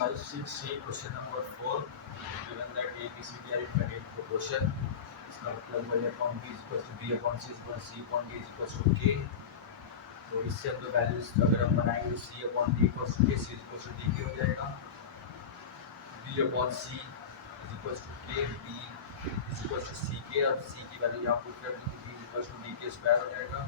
Exercise 6C, question number 4. Given that A, B, C, D are in connect proportion, इसका मतलब y upon b is equals to b upon c is equals to c upon d is equals to k. तो इससे हम लोग values अगर हम बनाएंगे तो c upon d equals to k, c is equals to d k हो जाएगा. b upon c is equals to k, b is equals to c k. अब c की वैल्यू यहाँ पुट कर देंगे, b is equals to d k square हो जाएगा.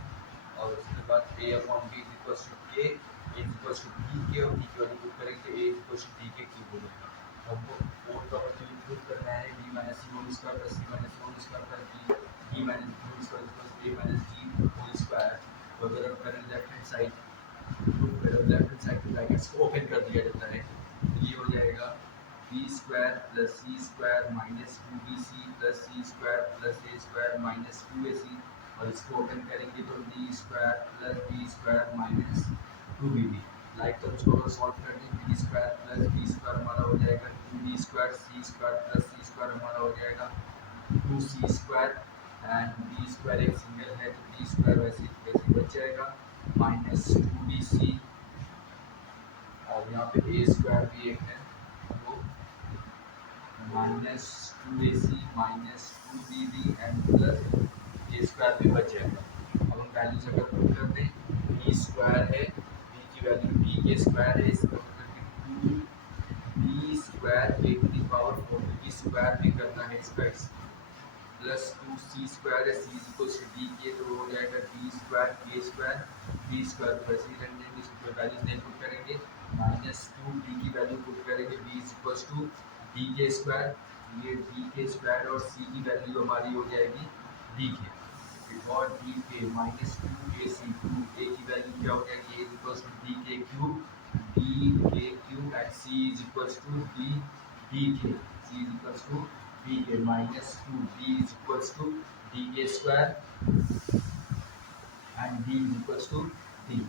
और उसके बाद a upon b is equals to k, a is equals to d k और d की वैल्यू पुट करेंगे तो a is equals to d k cube हो जाएगा. हमको फोर का वैल्यू पुट करना है, b minus c whole square plus c minus whole square पर b minus b whole square equals a minus d whole square. तो अगर हम करें left hand side, left hand side के ब्रैकेट्स को ओपन कर दिया जाता है तो ये हो जाएगा b square plus c square minus 2bc plus c square plus a square minus 2ac. और इसको ओपन करेंगे तो d square plus b square minus 2bb. Like तो उसको अगर सॉल्व कर दें b square plus b square हमारा हो जाएगा 2b square, c square plus c square हमारा हो जाएगा 2c square. And b square एक सिंगल है तो b स्क्वायर वैसे वैसे बच जाएगा माइनस 2bc. और यहाँ पे a स्क्वायर भी एक है तो minus 2ac minus 2bb and plus a square भी बच जाएगा. अब हम वैल्यूज अगर पुट कर दें, b स्क्वायर है, b की वैल्यू b के स्क्वायर है, इसका मतलब कि 2b square a to the power 4 b square भी करना है इसका प्लस 2c स्क्वायर है, c इक्वल्स टू d के तो हो जाएगा d square k square b square. वैसे ही रख देंगे, इसको वैल्यूज नहीं पुट करेंगे, माइनस 2b की वैल्यू पुट करेंगे b इक्वल्स टू d के स्क्वायर. ये d के स्क्वायर और c की वैल्यू हमारी हो जाएगी d के और d के माइनस 2ac 2a की वैल्यू क्या हो जाएगी a इक्वल्स टू d के cube and c is equals to d के c is equals to d के minus 2b is equals to d के square and d is equals to d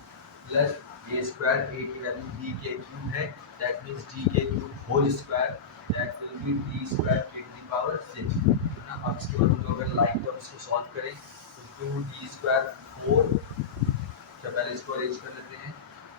plus a square a की value d के cube है, that means d के cube whole square that will be d square k to the power 6 no. अब इसके बाद हम लोग अगर लाइन टर्म्स को सॉल्व करें तो 2d स्क्वायर 4, तो पहले इसको अरेंज कर लेते हैं.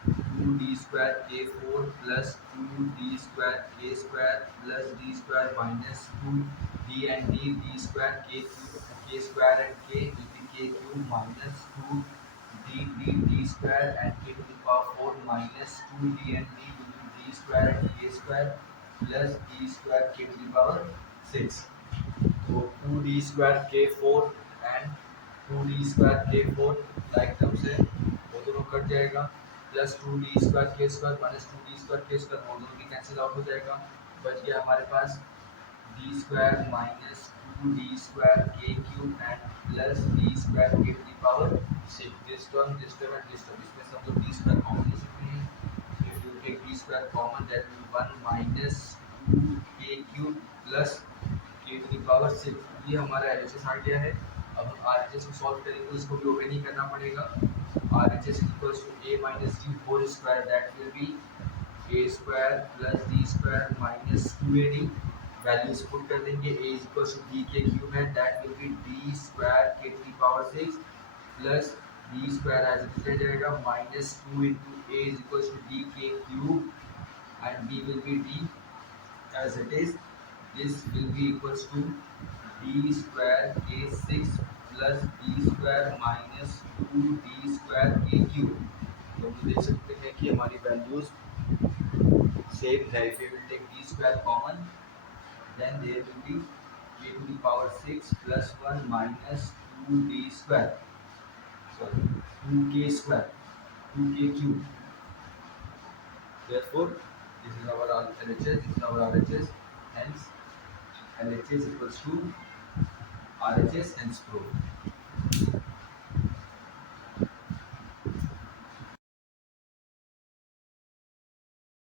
2d square k4 plus 2d square k square plus d square minus 2d and d square k square and k into k cube minus 2d square and k to the power 4 minus 2d and d square and k square plus d square k to the power 6. तो 2d square k4 and 2d square k4 like term से वो दोनों cut जाएगा, plus 2d square k square minus 2d square k square वो दोनों भी cancel out हो जाएगा. बच गया हमारे पास d square minus 2d square k cube and plus d square k to the power 6. This term and this term, इसमें से हम लोग d स्क्वायर कॉमन ले सकते हैं. If you take d square common that will be 1 minus 2k cube plus k to the power 6. ये हमारा LHS आ गया है. अब हम आरएचएस को सॉल्व करेंगे तो इसको भी ओपन ही करना पड़ेगा. RHS equals to a minus d whole square that will be a square plus d square minus 2ad. Values put कर देंगे, a इक्वल्स टू d के क्यूब है that will be d square k to the power 6 plus d square as it is जाएगा minus 2 into a equals to d के cube and b will be d as it is. This will be equals to d square k6 plus d square minus 2d square k cube. तो हम देख सकते हैं कि हमारी values same है. If we will take d square common, then there will be k to the power 6 plus 1 minus 2d square, sorry 2k square, 2k cube. Therefore, this is our LHS, this is our RHS, hence LHS equals to RHS, hence proved.